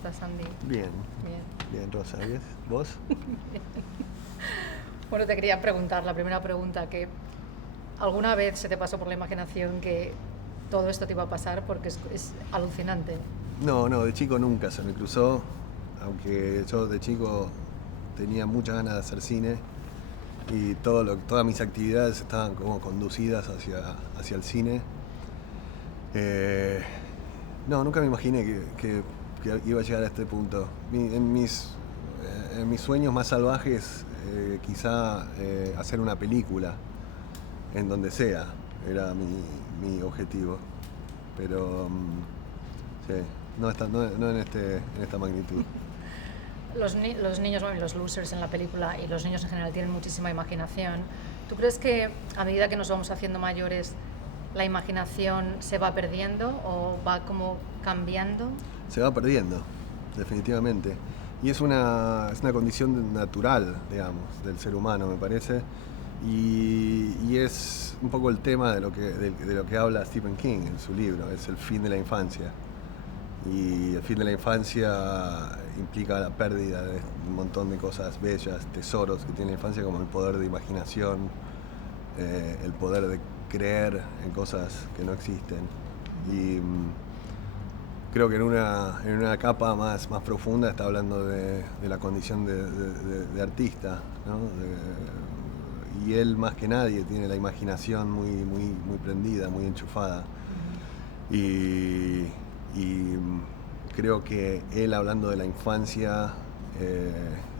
estás, Andy? Bien, Bien. bien, Rosa, ¿bien? ¿Vos? Bueno, te quería preguntar, la primera pregunta, que ¿alguna vez se te pasó por la imaginación que todo esto te iba a pasar? Porque es alucinante. No, de chico nunca se me cruzó, aunque yo de chico tenía muchas ganas de hacer cine y todas mis actividades estaban como conducidas hacia el cine. Eh, no, nunca me imaginé que iba a llegar a este punto. En mis sueños más salvajes, quizá hacer una película, en donde sea, era mi objetivo. Pero sí, no en esta magnitud. Los niños, bueno, los losers en la película y los niños en general tienen muchísima imaginación. ¿Tú crees que a medida que nos vamos haciendo mayores, la imaginación se va perdiendo o va como cambiando? Se va perdiendo, definitivamente. Y es una condición natural, digamos, del ser humano, me parece. Y es un poco el tema de lo que habla Stephen King en su libro, es el fin de la infancia. Y el fin de la infancia implica la pérdida de un montón de cosas bellas, tesoros que tiene la infancia, como el poder de imaginación, el poder de creer en cosas que no existen. Y creo que en una capa más profunda está hablando de la condición de artista, ¿no? Y él más que nadie tiene la imaginación muy prendida, muy enchufada. Y creo que él, hablando de la infancia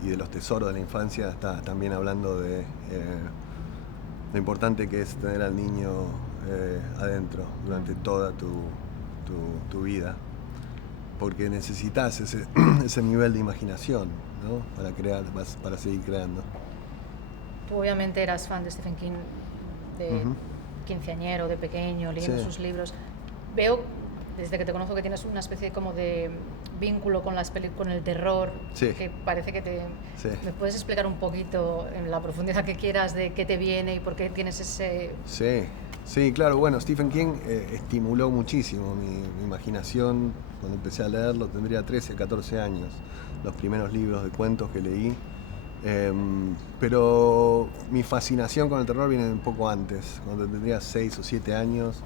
y de los tesoros de la infancia, está también hablando de lo importante que es tener al niño adentro durante toda tu vida, porque necesitas ese nivel de imaginación, ¿no? Para crear, para seguir creando. Tú obviamente eras fan de Stephen King de quinceañero, de pequeño, leyendo sus libros. Veo, desde que te conozco, que tienes una especie como de vínculo con con el terror, que parece que te... ¿Me puedes explicar un poquito, en la profundidad que quieras, de qué te viene y por qué tienes ese...? Sí, claro. Bueno, Stephen King estimuló muchísimo mi imaginación. Cuando empecé a leerlo tendría 13, 14 años, los primeros libros de cuentos que leí. Pero mi fascinación con el terror viene un poco antes, cuando tendría 6 o 7 años.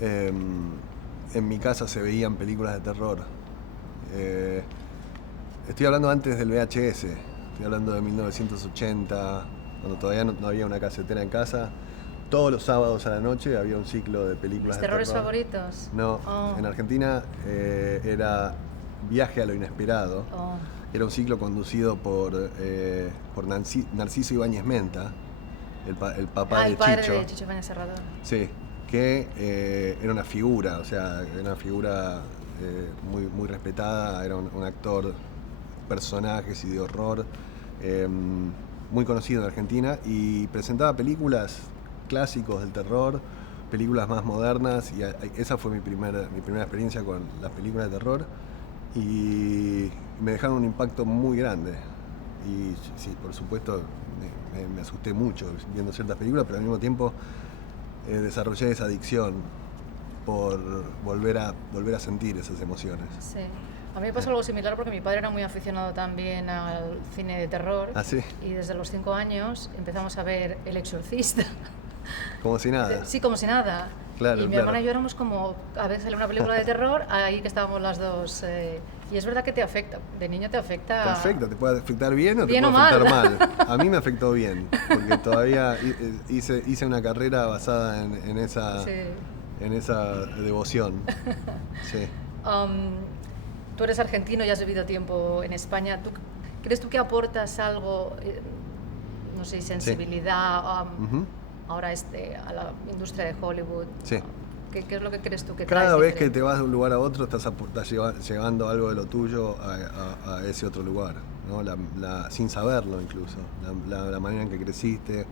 En mi casa se veían películas de terror. Estoy hablando antes del VHS, estoy hablando de 1980, cuando todavía no había una casetera en casa. Todos los sábados a la noche había un ciclo de películas de terror. ¿Terrores favoritos? No, en Argentina era Viaje a lo Inesperado. Era un ciclo conducido por Narciso Ibáñez Menta, el papá de Chicho. El padre de Chicho Ibáñez Serrador. Sí, que era una figura, o sea, era una figura muy respetada, era un actor, personajes y de horror, muy conocido en Argentina, y presentaba películas clásicos del terror, películas más modernas, y esa fue mi primera experiencia con las películas de terror, y me dejaron un impacto muy grande. Y sí, por supuesto, me asusté mucho viendo ciertas películas, pero al mismo tiempo desarrollé esa adicción por volver a sentir esas emociones. Sí. A mí me pasó algo similar porque mi padre era muy aficionado también al cine de terror. ¿Ah, sí? Y desde los 5 años empezamos a ver El Exorcista. Como si nada. Sí, como si nada. Claro, y mi hermana y yo éramos como, a veces sale una película de terror, ahí que estábamos las dos. Y es verdad que te afecta, de niño te afecta. Te afecta, te puede afectar bien o bien te puede afectar mal. A mí me afectó bien, porque todavía hice una carrera basada en esa devoción. Sí. Tú eres argentino y has vivido tiempo en España. ¿Crees tú que aportas algo, no sé, sensibilidad ahora a la industria de Hollywood? Sí. ¿Qué es lo que crees tú que traes? Cada vez que te vas de un lugar a otro estás llevando algo de lo tuyo a ese otro lugar, ¿no? Sin saberlo incluso. La manera en que creciste,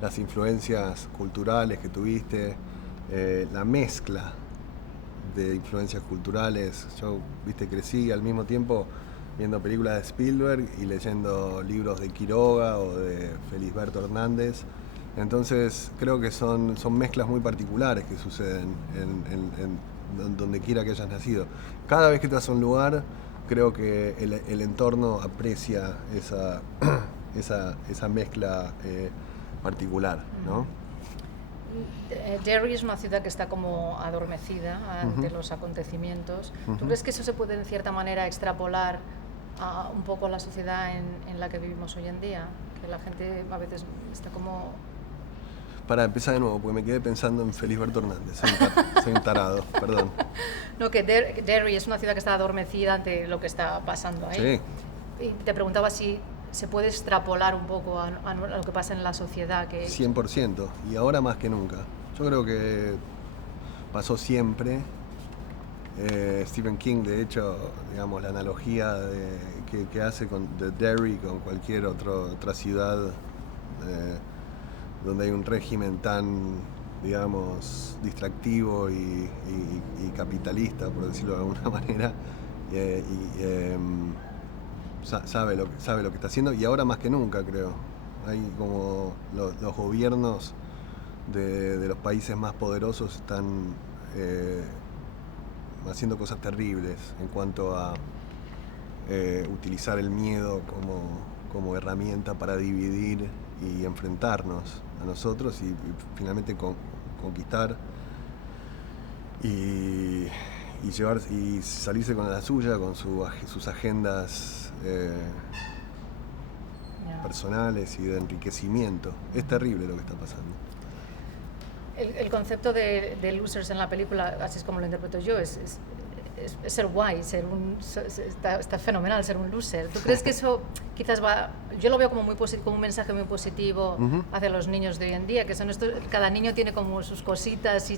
las influencias culturales que tuviste, la mezcla de influencias culturales. Yo, crecí al mismo tiempo viendo películas de Spielberg y leyendo libros de Quiroga o de Felisberto Hernández. Entonces creo que son mezclas muy particulares que suceden en donde quiera que hayas nacido. Cada vez que te vas a un lugar creo que el entorno aprecia esa mezcla particular, ¿no? Derry es una ciudad que está como adormecida ante los acontecimientos. ¿Tú crees que eso se puede en cierta manera extrapolar a un poco a la sociedad en la que vivimos hoy en día? Que la gente a veces está como... Para empezar de nuevo, porque me quedé pensando en Felisberto Hernández, soy un tarado, perdón. No, que Derry es una ciudad que está adormecida ante lo que está pasando ahí. Sí. Y te preguntaba si se puede extrapolar un poco a lo que pasa en la sociedad. 100%, y ahora más que nunca. Yo creo que pasó siempre. Stephen King, de hecho, digamos, la analogía que hace de Derry con cualquier otra ciudad donde hay un régimen tan, digamos, distractivo y capitalista, por decirlo de alguna manera, sabe lo que está haciendo, y ahora más que nunca, creo. Hay como los gobiernos de los países más poderosos están haciendo cosas terribles en cuanto a utilizar el miedo como herramienta para dividir y enfrentarnos a nosotros y finalmente conquistar y salirse con la suya, con sus agendas personales y de enriquecimiento. Es terrible lo que está pasando. El concepto de losers en la película, así es como lo interpreto yo, es ser guay, está fenomenal ser un loser. ¿Tú crees que eso quizás yo lo veo como como un mensaje muy positivo hacia los niños de hoy en día, que son cada niño tiene como sus cositas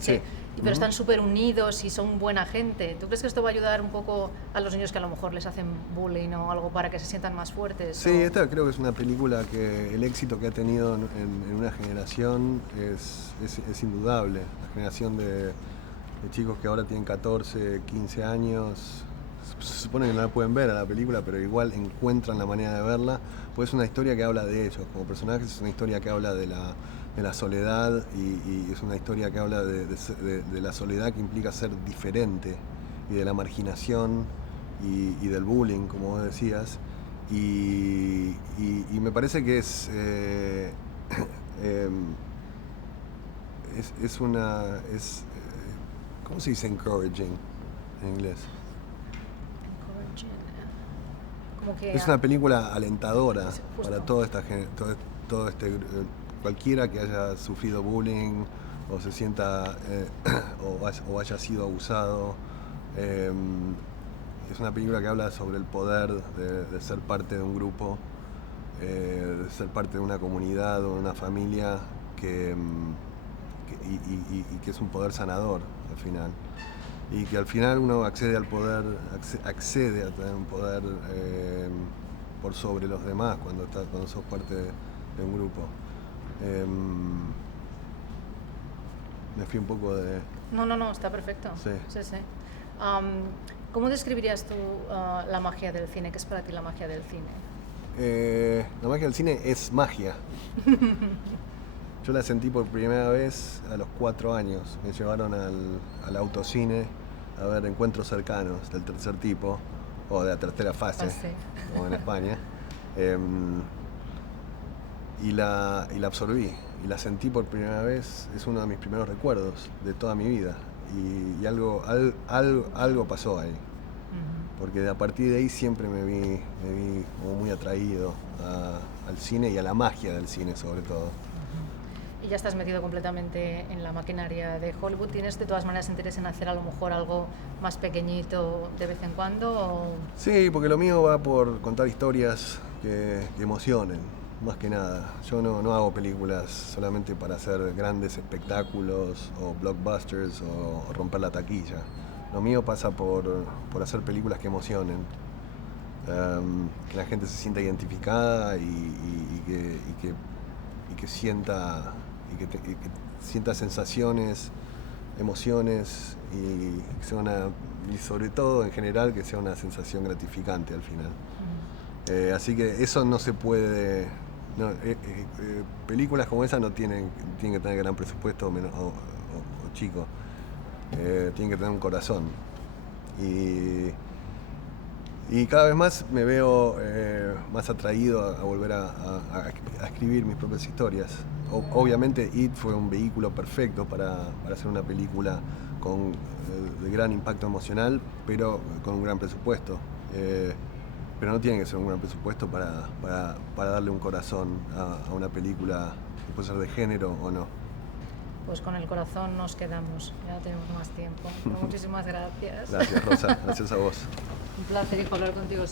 pero están súper unidos y son buena gente? ¿Tú crees que esto va a ayudar un poco a los niños que a lo mejor les hacen bullying o algo para que se sientan más fuertes? Sí, esta creo que es una película que el éxito que ha tenido en una generación es indudable. La generación de chicos que ahora tienen 14, 15 años, se supone que no la pueden ver a la película, pero igual encuentran la manera de verla, pues es una historia que habla de ellos como personajes, es una historia que habla de la soledad y es una historia que habla de la soledad que implica ser diferente y de la marginación y del bullying, como vos decías, y me parece que es ¿cómo se dice encouraging en inglés? Como que es una película alentadora para toda esta gente, cualquiera que haya sufrido bullying o se sienta o haya sido abusado. Es una película que habla sobre el poder de ser parte de un grupo, de ser parte de una comunidad o una familia que es un poder sanador al final, y que al final uno accede al poder, accede a tener un poder por sobre los demás cuando sos parte de un grupo. Me fui un poco de... No, está perfecto. Sí. ¿Cómo describirías tú la magia del cine? ¿Qué es para ti la magia del cine? La magia del cine es magia. Yo la sentí por primera vez a los 4 años. Me llevaron al autocine a ver Encuentros Cercanos del tercer tipo, o de la tercera fase, como en España. Y la absorbí, y la sentí por primera vez. Es uno de mis primeros recuerdos de toda mi vida. Y algo pasó ahí. Porque a partir de ahí siempre me vi como muy atraído al cine y a la magia del cine sobre todo. Y ya estás metido completamente en la maquinaria de Hollywood. ¿Tienes de todas maneras interés en hacer a lo mejor algo más pequeñito de vez en cuando? ¿O? Sí, porque lo mío va por contar historias que emocionen, más que nada. Yo no hago películas solamente para hacer grandes espectáculos o blockbusters o romper la taquilla. Lo mío pasa por hacer películas que emocionen, que la gente se sienta identificada y que sienta sensaciones, emociones y sobre todo en general que sea una sensación gratificante al final. Así que eso no se puede. Películas como esa no tienen que tener gran presupuesto o chico. Tienen que tener un corazón. Y Y cada vez más me veo más atraído a volver a escribir mis propias historias. Obviamente It fue un vehículo perfecto para hacer una película de gran impacto emocional, pero con un gran presupuesto. Pero no tiene que ser un gran presupuesto para darle un corazón a una película, que puede ser de género o no. Pues con el corazón nos quedamos, ya no tenemos más tiempo. Muchísimas gracias. Gracias, Rosa. Gracias a vos. Un placer, hijo, hablar contigo.